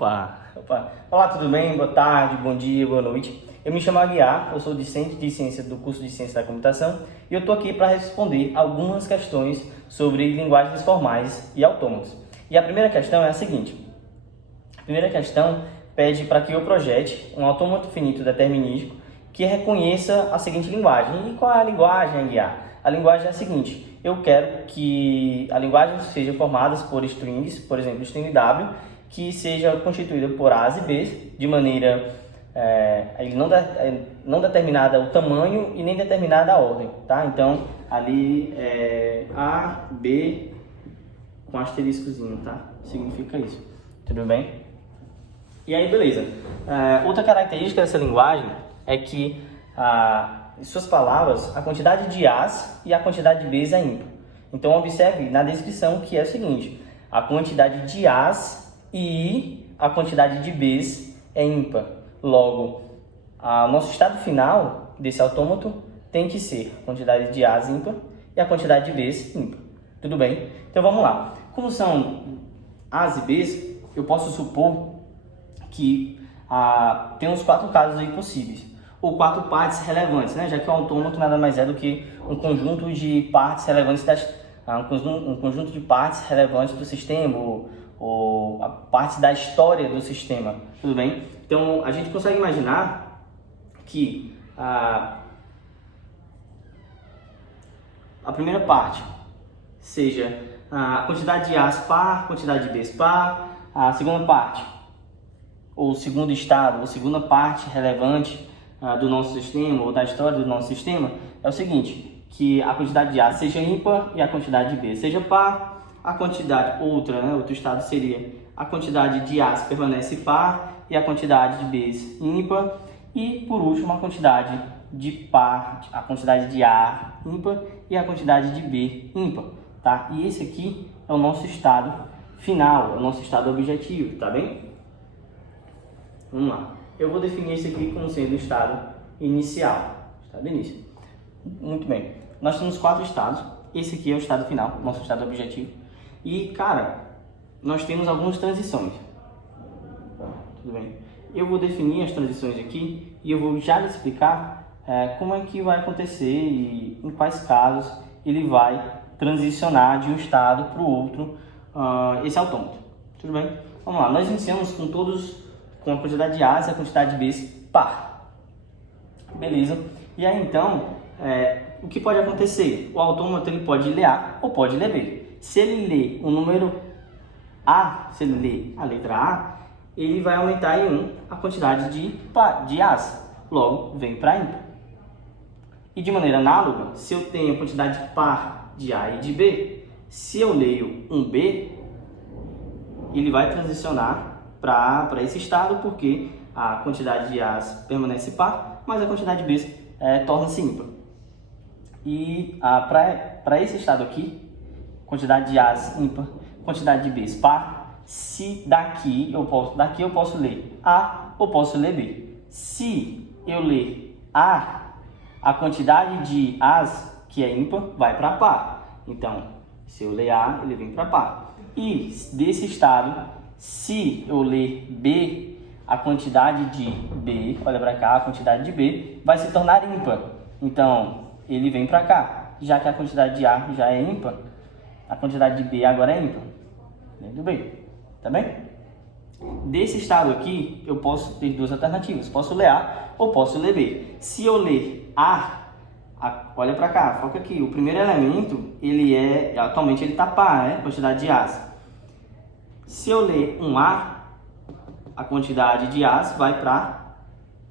Olá, tudo bem? Boa tarde, bom dia, boa noite. Eu me chamo Aguiar, eu sou discente de ciência do curso de Ciência da Computação e eu estou aqui para responder algumas questões sobre linguagens formais e autômatos. E a primeira questão é a seguinte. A primeira questão pede para que eu projete um autômato finito determinístico que reconheça a seguinte linguagem. E qual é a linguagem, Aguiar? A linguagem é a seguinte: eu quero que a linguagem seja formada por strings, por exemplo, string W, que seja constituída por A's e B's, de maneira não determinada o tamanho e nem determinada a ordem, tá? Então, ali A, B com asteriscozinho, tá? Significa isso, tudo bem? E aí, beleza. Outra característica dessa linguagem é que em suas palavras, a quantidade de A's e a quantidade de B's é ímpar. Então, observe na descrição que é o seguinte: a quantidade de A's e a quantidade de B's é ímpar. Logo, o nosso estado final desse autômato tem que ser a quantidade de A's ímpar e a quantidade de B's ímpar. Tudo bem? Então vamos lá. Como são A's e B's, eu posso supor que tem uns 4 casos aí possíveis, ou 4 partes relevantes, né? Já que o autômato nada mais é do que um conjunto de partes relevantes um conjunto de partes relevantes do sistema, ou a parte da história do sistema, tudo bem? Então, a gente consegue imaginar que a primeira parte seja a quantidade de A's par, quantidade de B's par. A segunda parte, ou segundo estado, ou segunda parte relevante do nosso sistema, ou da história do nosso sistema, é o seguinte: que a quantidade de A seja ímpar e a quantidade de B seja par. A quantidade, outro estado seria a quantidade de A's permanece par e a quantidade de B's ímpar. E por último, a quantidade de par, a quantidade de A ímpar e a quantidade de B ímpar, tá? E esse aqui é o nosso estado final, é o nosso estado objetivo, tá bem? Vamos lá. Eu vou definir esse aqui como sendo o estado inicial, estado início. Muito bem. Nós temos 4 estados. Esse aqui é o estado final, nosso estado objetivo. E, cara, nós temos algumas transições. Tudo bem? Eu vou definir as transições aqui e eu vou já lhe explicar como é que vai acontecer e em quais casos ele vai transicionar de um estado para o outro esse autômato. Tudo bem? Vamos lá. Nós iniciamos com a quantidade de A's e a quantidade de B's par. Beleza? E aí, então, o que pode acontecer? O autômato ele pode ler A ou pode ler B. Se ele ler o número A, se ele ler a letra A, ele vai aumentar em 1 a quantidade de A's. Logo, vem para ímpar. E de maneira análoga, se eu tenho a quantidade par de A e de B, se eu leio um B, ele vai transicionar para esse estado, porque a quantidade de A's permanece par, mas a quantidade de B's torna-se ímpar. E para esse estado aqui, quantidade de A's ímpar, quantidade de B's par, se daqui eu posso ler A ou posso ler B. Se eu ler a quantidade de A's, que é ímpar, vai para par. Então, se eu ler A, ele vem para par. E desse estado, se eu ler B, a quantidade de B, olha para cá, a quantidade de B vai se tornar ímpar. Então, ele vem para cá. Já que a quantidade de A já é ímpar, a quantidade de B agora é ímpar. Tudo bem? Tá bem? Desse estado aqui, eu posso ter 2 alternativas. Posso ler A ou posso ler B. Se eu ler olha para cá, foca aqui. O primeiro elemento, atualmente ele está par, né? Quantidade de A's. Se eu ler um A, a quantidade de A's vai para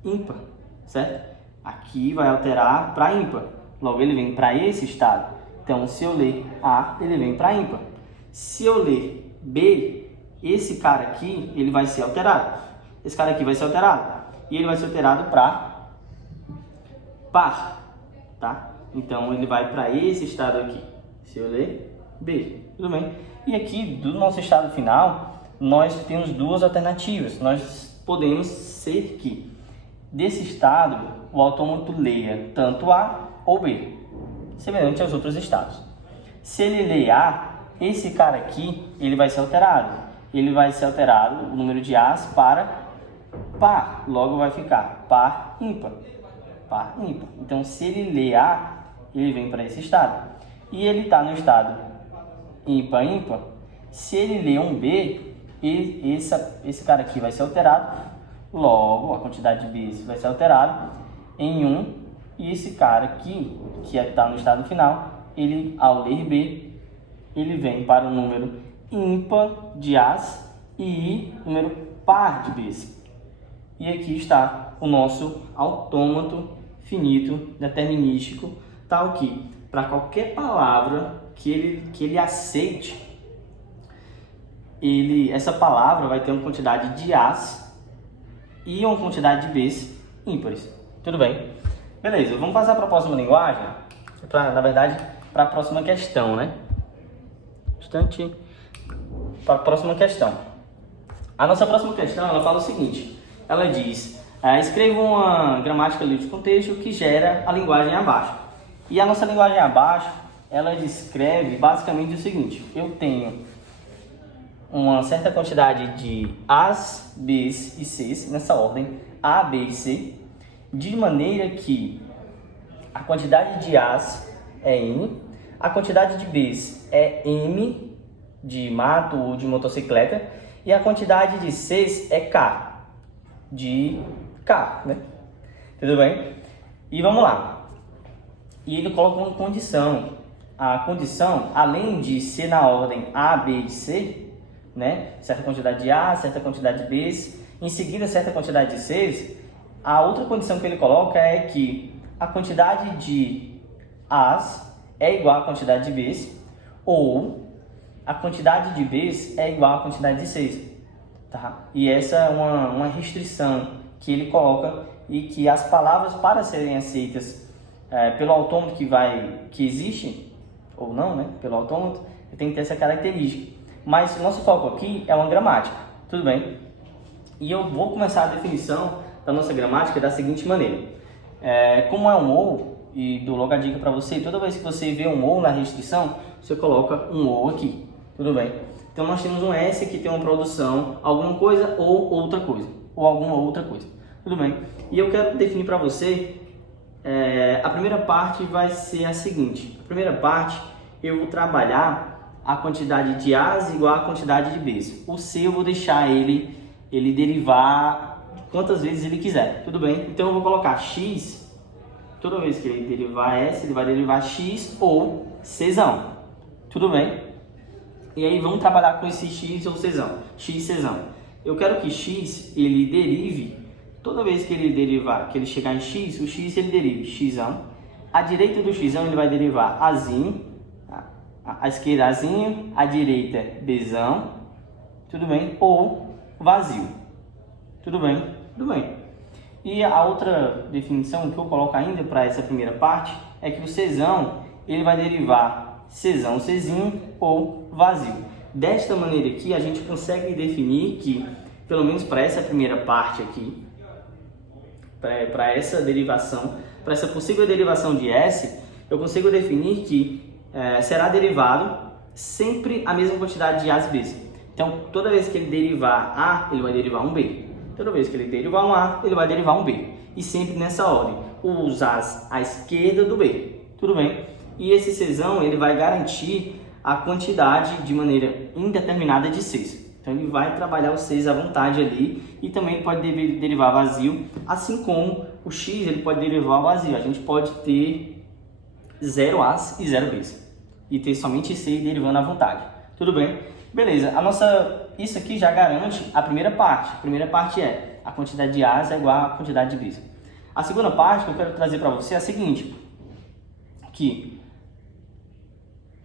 ímpar, certo? Aqui vai alterar para ímpar. Logo, ele vem para esse estado. Então, se eu ler A, ele vem para ímpar. Se eu ler B, esse cara aqui, ele vai ser alterado. Esse cara aqui vai ser alterado. E ele vai ser alterado para par, tá? Então, ele vai para esse estado aqui. Se eu ler B, tudo bem? E aqui, do nosso estado final, nós temos 2 alternativas. Nós podemos ser que, desse estado, o autômato leia tanto A ou B, semelhante aos outros estados. Se ele ler A, esse cara aqui, ele vai ser alterado. ele vai ser alterado, o número de As, para par. Logo vai ficar par ímpar. Par ímpar. Então, se ele lê A, ele vem para esse estado. E ele está no estado ímpar, ímpar. Se ele lê um B, esse cara aqui vai ser alterado. Logo, a quantidade de Bs vai ser alterada em 1. E esse cara aqui, que está no estado final, ele, ao ler B, ele vem para o número ímpar de As e número par de Bs. E aqui está o nosso autômato finito determinístico, tal que para qualquer palavra que ele aceite, essa palavra vai ter uma quantidade de As e uma quantidade de Bs ímpares. Tudo bem? Beleza, vamos passar para a próxima linguagem, na verdade, para a próxima questão, né? Para a próxima questão. A nossa próxima questão, ela fala o seguinte, ela diz, escreva uma gramática livre de contexto que gera a linguagem abaixo. E a nossa linguagem abaixo, ela descreve basicamente o seguinte, eu tenho uma certa quantidade de As, Bs e Cs, nessa ordem, A, B e C, de maneira que a quantidade de As é N, a quantidade de Bs é M, de mato ou de motocicleta, e a quantidade de Cs é K, de K, né? Tudo bem? E vamos lá. E ele coloca uma condição. A condição, além de ser na ordem A, B e C, né? Certa quantidade de A, certa quantidade de Bs, em seguida certa quantidade de Cs, a outra condição que ele coloca é que a quantidade de As é igual à quantidade de Bs, ou a quantidade de Bs é igual à quantidade de Cs. Tá? E essa é uma restrição que ele coloca e que as palavras, para serem aceitas pelo autômato que existe, ou não, né? Pelo autômato, tem que ter essa característica. Mas o nosso foco aqui é uma gramática, tudo bem? E eu vou começar a definição da nossa gramática da seguinte maneira. Como é um ou, e dou logo a dica para você, toda vez que você vê um ou na restrição, você coloca um ou aqui, tudo bem? Então nós temos um S que tem uma produção, alguma coisa ou outra coisa, ou alguma outra coisa, tudo bem? E eu quero definir para você, a primeira parte vai ser a seguinte, a primeira parte eu vou trabalhar a quantidade de As igual à quantidade de Bs. O C eu vou deixar ele derivar quantas vezes ele quiser, tudo bem? Então eu vou colocar X, toda vez que ele derivar S, ele vai derivar X ou Czão, tudo bem? E aí vamos trabalhar com esse X ou Czão, X, Czão. Eu quero que X, ele derive, toda vez que ele derivar, que ele chegar em X, o X ele derive Xão, à direita do Xão ele vai derivar Azinho, à esquerda Azinho, à direita Bzão, tudo bem? Ou vazio, tudo bem? Tudo bem. E a outra definição que eu coloco ainda para essa primeira parte é que o Czão, ele vai derivar Czão, Czinho ou vazio. Desta maneira aqui, a gente consegue definir que, pelo menos para essa primeira parte aqui, para essa derivação, para essa possível derivação de S, eu consigo definir que será derivado sempre a mesma quantidade de A's e B's. Então, toda vez que ele derivar A, ele vai derivar um B. Toda vez que ele derivar um A, ele vai derivar um B. E sempre nessa ordem, os A's à esquerda do B. Tudo bem? E esse Czão, ele vai garantir a quantidade de maneira indeterminada de Cs. Então, ele vai trabalhar os Cs à vontade ali e também ele pode derivar vazio, assim como o X ele pode derivar vazio. A gente pode ter 0 A's e 0 B's e ter somente C derivando à vontade. Tudo bem? Beleza. Isso aqui já garante a primeira parte. A primeira parte é a quantidade de A's é igual à quantidade de B's. A segunda parte que eu quero trazer para você é a seguinte, que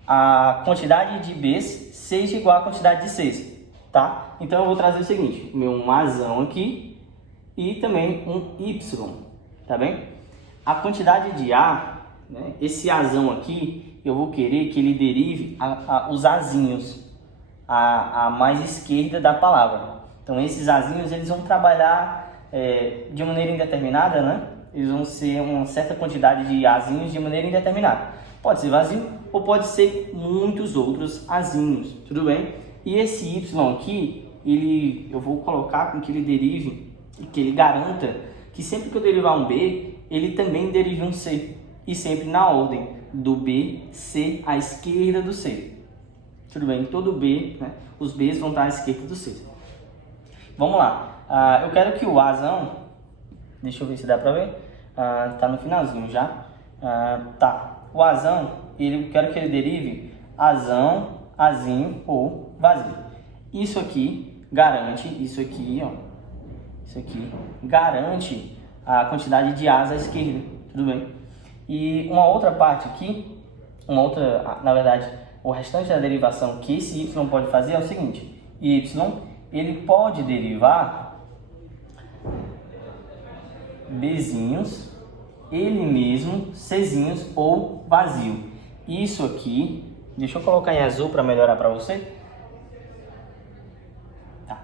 a quantidade de B's seja igual à quantidade de C's, tá? Então eu vou trazer o seguinte, um Azão aqui e também um Y, tá bem? A quantidade de A, né, esse Azão aqui, eu vou querer que ele derive os Azinhos, a mais esquerda da palavra. Então esses Azinhos, eles vão trabalhar de maneira indeterminada, né? Eles vão ser uma certa quantidade de Azinhos de maneira indeterminada. Pode ser vazio ou pode ser muitos outros Azinhos, tudo bem? E esse Y aqui, eu vou colocar com que ele derive, que ele garanta que sempre que eu derivar um B, ele também derive um C. E sempre na ordem do B, C à esquerda do C. Tudo bem? Todo B, né? Os B's vão estar à esquerda do C. Vamos lá. Eu quero que o Azão, deixa eu ver se dá pra ver. Tá no finalzinho já. Tá. O Azão, eu quero que ele derive Azão, Azinho ou Vazio. Isso aqui garante, isso aqui garante a quantidade de A's à esquerda. Tudo bem? E uma outra parte aqui, na verdade, o restante da derivação que esse y pode fazer é o seguinte: y ele pode derivar bzinhos, ele mesmo, czinhos ou vazio. Isso aqui, deixa eu colocar em azul para melhorar para você. Tá.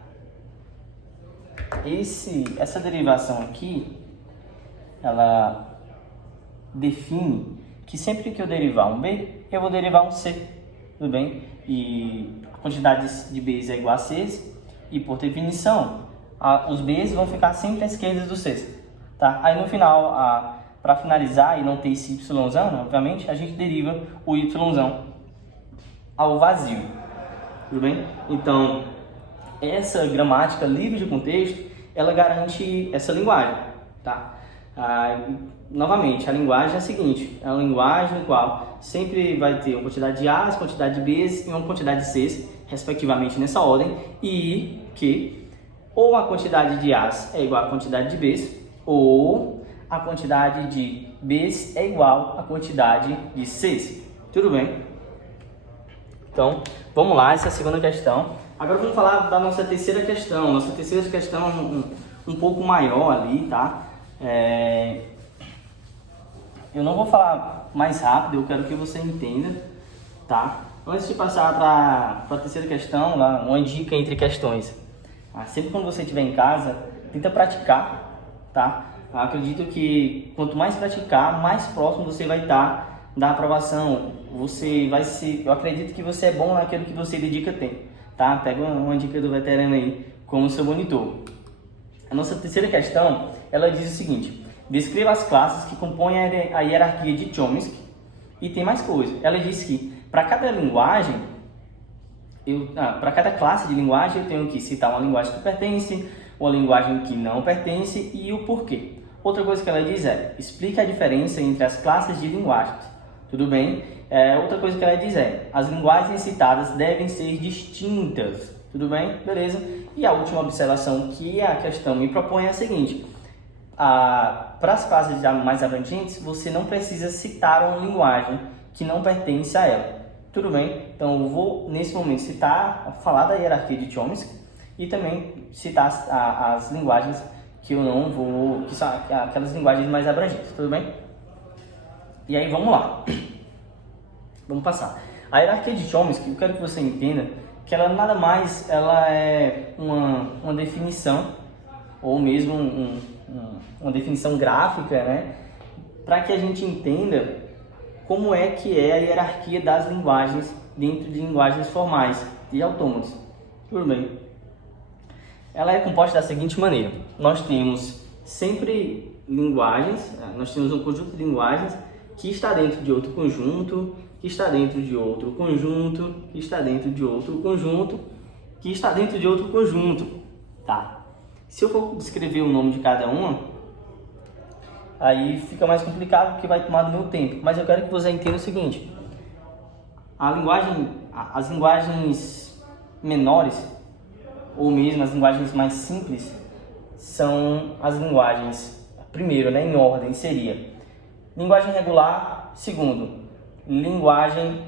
Essa derivação aqui, ela define que sempre que eu derivar um b, eu vou derivar um c, tudo bem? E a quantidade de b's é igual a c's, e por definição, os b's vão ficar sempre à esquerda dos c's, tá? Aí no final, para finalizar e não ter esse yzão, né, obviamente, a gente deriva o yzão ao vazio, tudo bem? Então, essa gramática livre de contexto, ela garante essa linguagem, tá? Novamente, a linguagem é a seguinte: é uma linguagem no qual sempre vai ter uma quantidade de A's, quantidade de B's e uma quantidade de C's, respectivamente nessa ordem, e que ou a quantidade de A's é igual à quantidade de B's, ou a quantidade de B's é igual à quantidade de C's. Tudo bem? Então, vamos lá, essa é a segunda questão. Agora vamos falar da nossa terceira questão. Nossa terceira questão é um pouco maior ali, tá? Eu não vou falar mais rápido, eu quero que você entenda, tá? Antes de passar para a terceira questão, uma dica entre questões. Sempre quando você estiver em casa, tenta praticar, tá? Acredito que quanto mais praticar, mais próximo você vai estar da aprovação. Eu acredito que você é bom naquilo que você dedica tempo, tá? Pega uma dica do veterano aí como seu monitor. A nossa terceira questão, ela diz o seguinte: descreva as classes que compõem a hierarquia de Chomsky. E tem mais coisa. Ela diz que para cada linguagem, para cada classe de linguagem, eu tenho que citar uma linguagem que pertence, uma linguagem que não pertence e o porquê. Outra coisa que ela diz é: explica a diferença entre as classes de linguagens. Tudo bem? Outra coisa que ela diz é: as linguagens citadas devem ser distintas. Tudo bem? Beleza? E a última observação que a questão me propõe é a seguinte: para as classes mais abrangentes, você não precisa citar uma linguagem que não pertence a ela. Tudo bem? Então, eu vou, nesse momento, falar da hierarquia de Chomsky e também citar as linguagens que eu não vou, que são aquelas linguagens mais abrangentes. Tudo bem? E aí, vamos lá. Vamos passar. A hierarquia de Chomsky, eu quero que você entenda que ela nada mais, ela é uma definição, ou mesmo uma definição gráfica, né? Para que a gente entenda como é que é a hierarquia das linguagens dentro de linguagens formais e autômatos. Tudo bem? Ela é composta da seguinte maneira: nós temos sempre linguagens, nós temos um conjunto de linguagens que está dentro de outro conjunto, que está dentro de outro conjunto, que está dentro de outro conjunto, que está dentro de outro conjunto, tá? Se eu for descrever o nome de cada uma, aí fica mais complicado porque vai tomar do meu tempo. Mas eu quero que você entenda o seguinte: as linguagens menores, ou mesmo as linguagens mais simples, são as linguagens, primeiro, né, em ordem, seria linguagem regular, segundo, linguagem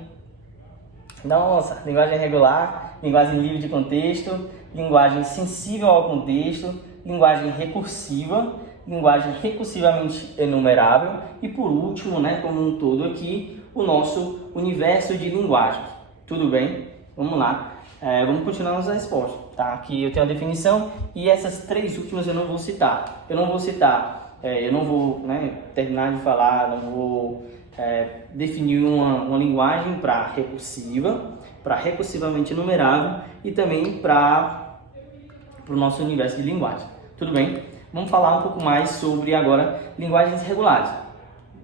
regular, linguagem livre de contexto, linguagem sensível ao contexto, linguagem recursiva, linguagem recursivamente enumerável e, por último, né, como um todo aqui, o nosso universo de linguagens. Tudo bem? Vamos lá. Vamos continuar nas respostas, tá? Aqui eu tenho a definição e essas três últimas eu não vou citar. Eu não vou, né, terminar de falar, não vou definir uma linguagem para recursivamente enumerável e também para para o nosso universo de linguagem. Tudo bem? Vamos falar um pouco mais sobre agora linguagens regulares.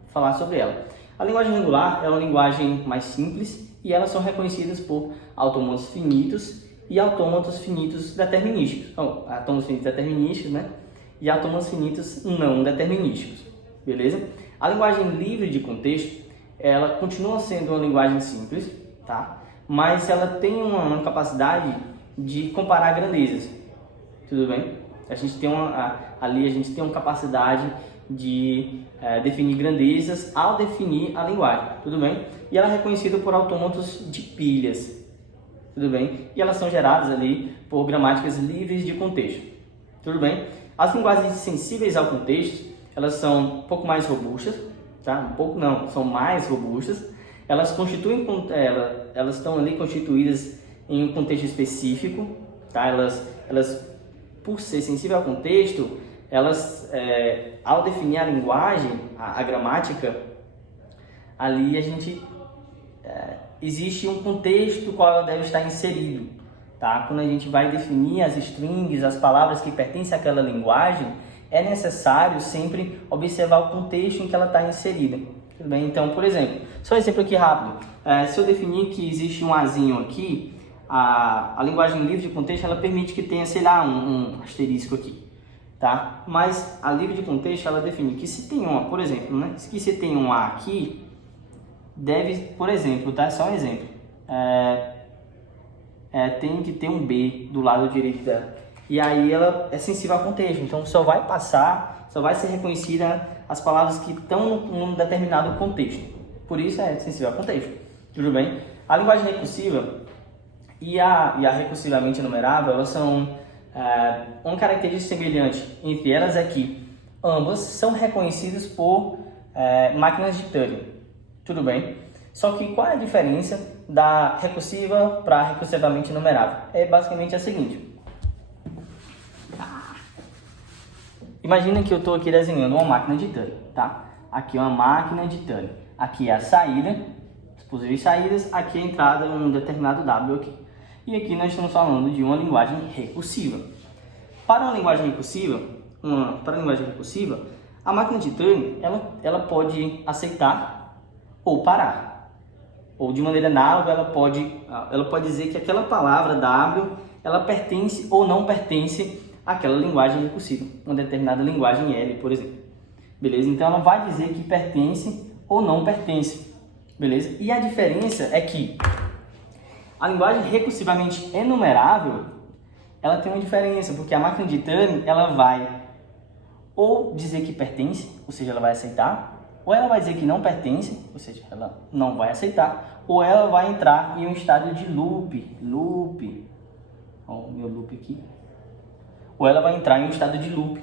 Falar sobre ela. A linguagem regular é uma linguagem mais simples e elas são reconhecidas por autômatos finitos e autômatos finitos determinísticos. Então, autômatos finitos determinísticos, né? E autômatos finitos não determinísticos. Beleza? A linguagem livre de contexto, ela continua sendo uma linguagem simples, tá? Mas ela tem uma capacidade de comparar grandezas. Tudo bem? A gente tem ali a gente tem uma capacidade de definir grandezas ao definir a linguagem. Tudo bem? E ela é reconhecida por autômatos de pilhas. Tudo bem? E elas são geradas ali por gramáticas livres de contexto. Tudo bem? As linguagens sensíveis ao contexto, elas são um pouco mais robustas, tá? Um pouco não, são mais robustas. Elas estão ali constituídas em um contexto específico, tá? Elas por ser sensível ao contexto, elas ao definir a linguagem, a gramática, ali a gente existe um contexto qual ela deve estar inserido, tá? Quando a gente vai definir as strings, as palavras que pertencem àquela linguagem, é necessário sempre observar o contexto em que ela está inserida. Tudo bem? Então, por exemplo, só um exemplo aqui rápido. Se eu definir que existe um azinho aqui, a linguagem livre de contexto ela permite que tenha, sei lá, um asterisco aqui, tá? Mas a livre de contexto ela define que se tem por exemplo, né? Que se tem um A aqui, deve, por exemplo, tá? Só um exemplo. Tem que ter um B do lado direito dela. E aí ela é sensível ao contexto, então só vai ser reconhecida as palavras que estão num determinado contexto. Por isso é sensível ao contexto. Tudo bem? A linguagem recursiva e a recursivamente enumerável, elas são uma característica semelhante entre elas é que ambas são reconhecidas por máquinas de Turing. Tudo bem? Só que qual é a diferença da recursiva para recursivamente enumerável? É basicamente a seguinte. Imagina que eu estou aqui desenhando uma máquina de Turing, tá? Aqui é uma máquina de Turing. Aqui é a saída, as possíveis saídas. Aqui é a entrada, um determinado W aqui. E aqui nós estamos falando de uma linguagem recursiva. Para uma linguagem recursiva, a máquina de Turing ela pode aceitar ou parar. Ou de maneira análoga, ela pode dizer que aquela palavra W ela pertence ou não pertence àquela linguagem recursiva, uma determinada linguagem L, por exemplo. Beleza? Então ela vai dizer que pertence ou não pertence. Beleza? E a diferença é que a linguagem recursivamente enumerável, ela tem uma diferença, porque a máquina de Turing, ela vai ou dizer que pertence, ou seja, ela vai aceitar, ou ela vai dizer que não pertence, ou seja, ela não vai aceitar, ou ela vai entrar em um estado de loop, ó, o meu loop aqui, ou ela vai entrar em um estado de loop.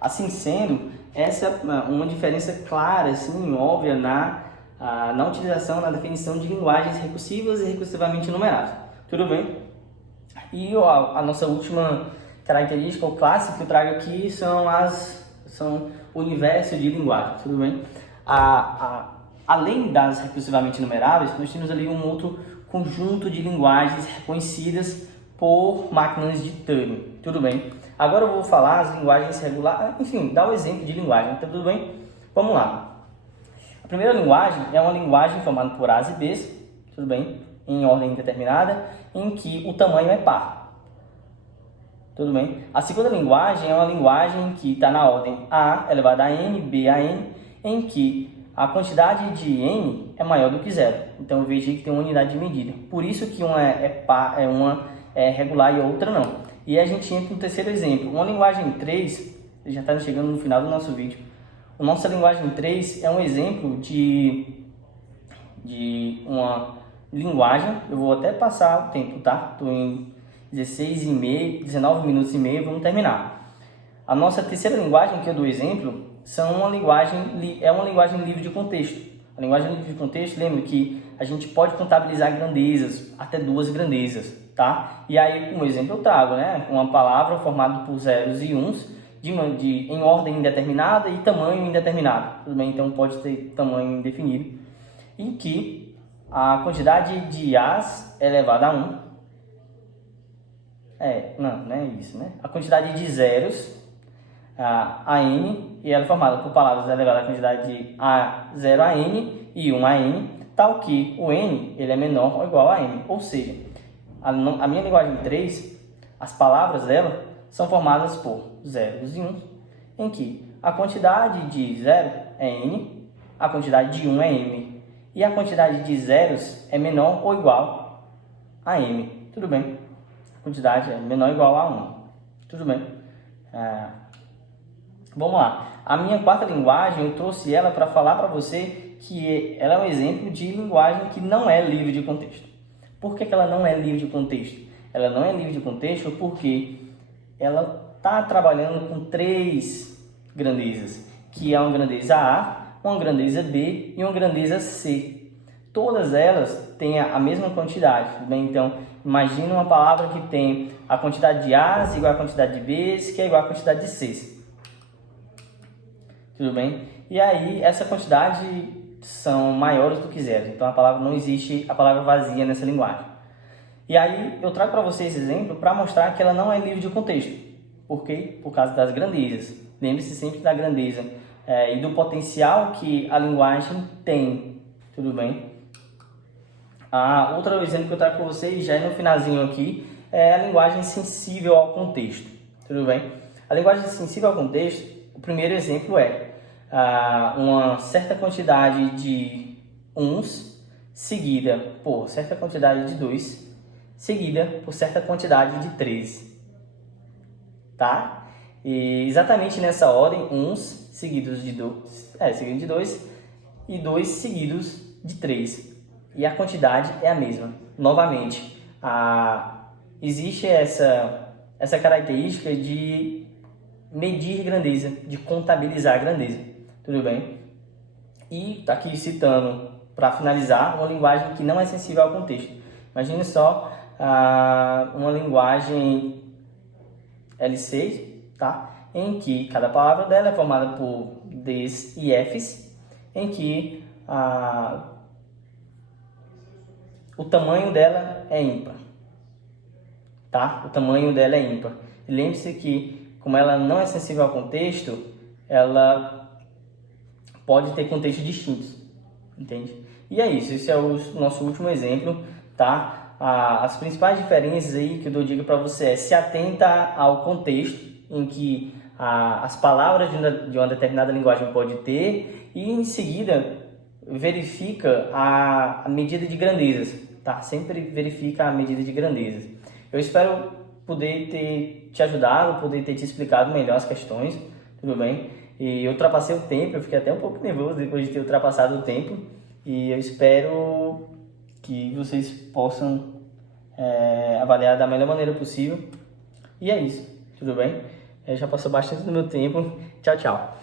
Assim sendo, essa é uma diferença clara, assim, óbvia na utilização, na definição de linguagens recursivas e recursivamente enumeráveis. Tudo bem? E a nossa última característica, ou classe que eu trago aqui, são o universo de linguagem. Tudo bem? Além das recursivamente enumeráveis, nós temos ali um outro conjunto de linguagens reconhecidas por máquinas de Turing. Tudo bem? Agora eu vou falar as linguagens regulares, enfim, dar um exemplo de linguagem. Tá tudo bem? Vamos lá. A primeira linguagem é uma linguagem formada por A's e B's, tudo bem? Em ordem indeterminada, em que o tamanho é par. Tudo bem? A segunda linguagem é uma linguagem que está na ordem A elevado a N, B a N, em que a quantidade de N é maior do que zero. Então, veja que tem uma unidade de medida. Por isso que uma uma é regular e a outra não. E a gente entra no terceiro exemplo. Uma linguagem 3, já está chegando no final do nosso vídeo. A nossa linguagem 3 é um exemplo de uma linguagem. Eu vou até passar o tempo, tá? Estou em 19 minutos e meio, vamos terminar. A nossa terceira linguagem, que eu dou exemplo, é uma linguagem livre de contexto. A linguagem livre de contexto, lembra que a gente pode contabilizar grandezas, até 2 grandezas, tá? E aí, como exemplo, eu trago, né, uma palavra formada por zeros e uns, em ordem indeterminada e tamanho indeterminado. Tudo bem? Então, pode ter tamanho indefinido, em que a quantidade de A's é elevada a 1 Não é isso, né? A quantidade de zeros, a n, e ela é formada por palavras elevadas à quantidade de A0 a n e 1 a n, tal que o n ele é menor ou igual a m. Ou seja, a minha linguagem 3, as palavras dela são formadas por zeros e 1, em que a quantidade de 0 é n, a quantidade de 1 é m, e a quantidade de zeros é menor ou igual a m. Tudo bem? A quantidade é menor ou igual a 1. Tudo bem? Vamos lá. A minha quarta linguagem, eu trouxe ela para falar para você que ela é um exemplo de linguagem que não é livre de contexto. Por que ela não é livre de contexto? Ela não é livre de contexto porque ela está trabalhando com 3 grandezas, que é uma grandeza A, uma grandeza B e uma grandeza C. Todas elas têm a mesma quantidade, bem? Então, imagine uma palavra que tem a quantidade de A's igual à quantidade de B's, que é igual à quantidade de C's. Tudo bem? E aí, essa quantidade são maiores do que zero. Então, não existe a palavra vazia nessa linguagem. E aí, eu trago para vocês esse exemplo para mostrar que ela não é livre de contexto. Por quê? Por causa das grandezas. Lembre-se sempre da grandeza e do potencial que a linguagem tem. Tudo bem? Outro exemplo que eu trago para vocês, já é no finalzinho aqui, é a linguagem sensível ao contexto. Tudo bem? A linguagem sensível ao contexto, o primeiro exemplo é uma certa quantidade de 1s seguida por certa quantidade de 2, seguida por certa quantidade de 3. Tá? E exatamente nessa ordem, 1s seguidos de 2, seguido de 2 e 2 seguidos de 3. E a quantidade é a mesma. Novamente, existe essa característica de medir grandeza, de contabilizar grandeza. Tudo bem? E está aqui citando, para finalizar, uma linguagem que não é sensível ao contexto. Imagine só uma linguagem L6, tá? Em que cada palavra dela é formada por Ds e Fs, em que o tamanho dela é ímpar, tá? O tamanho dela é ímpar. Lembre-se que, como ela não é sensível ao contexto, ela pode ter contextos distintos, entende? E é isso, esse é o nosso último exemplo, tá? As principais diferenças aí que eu dou dica para você é se atenta ao contexto em que as palavras de uma determinada linguagem pode ter e em seguida verifica a medida de grandezas, tá? Sempre verifica a medida de grandezas. Eu espero poder ter te ajudado, poder ter te explicado melhor as questões, tudo bem? E eu ultrapassei o tempo, eu fiquei até um pouco nervoso depois de ter ultrapassado o tempo e eu espero que vocês possam avaliar da melhor maneira possível. E é isso, tudo bem? Já passou bastante do meu tempo. Tchau, tchau.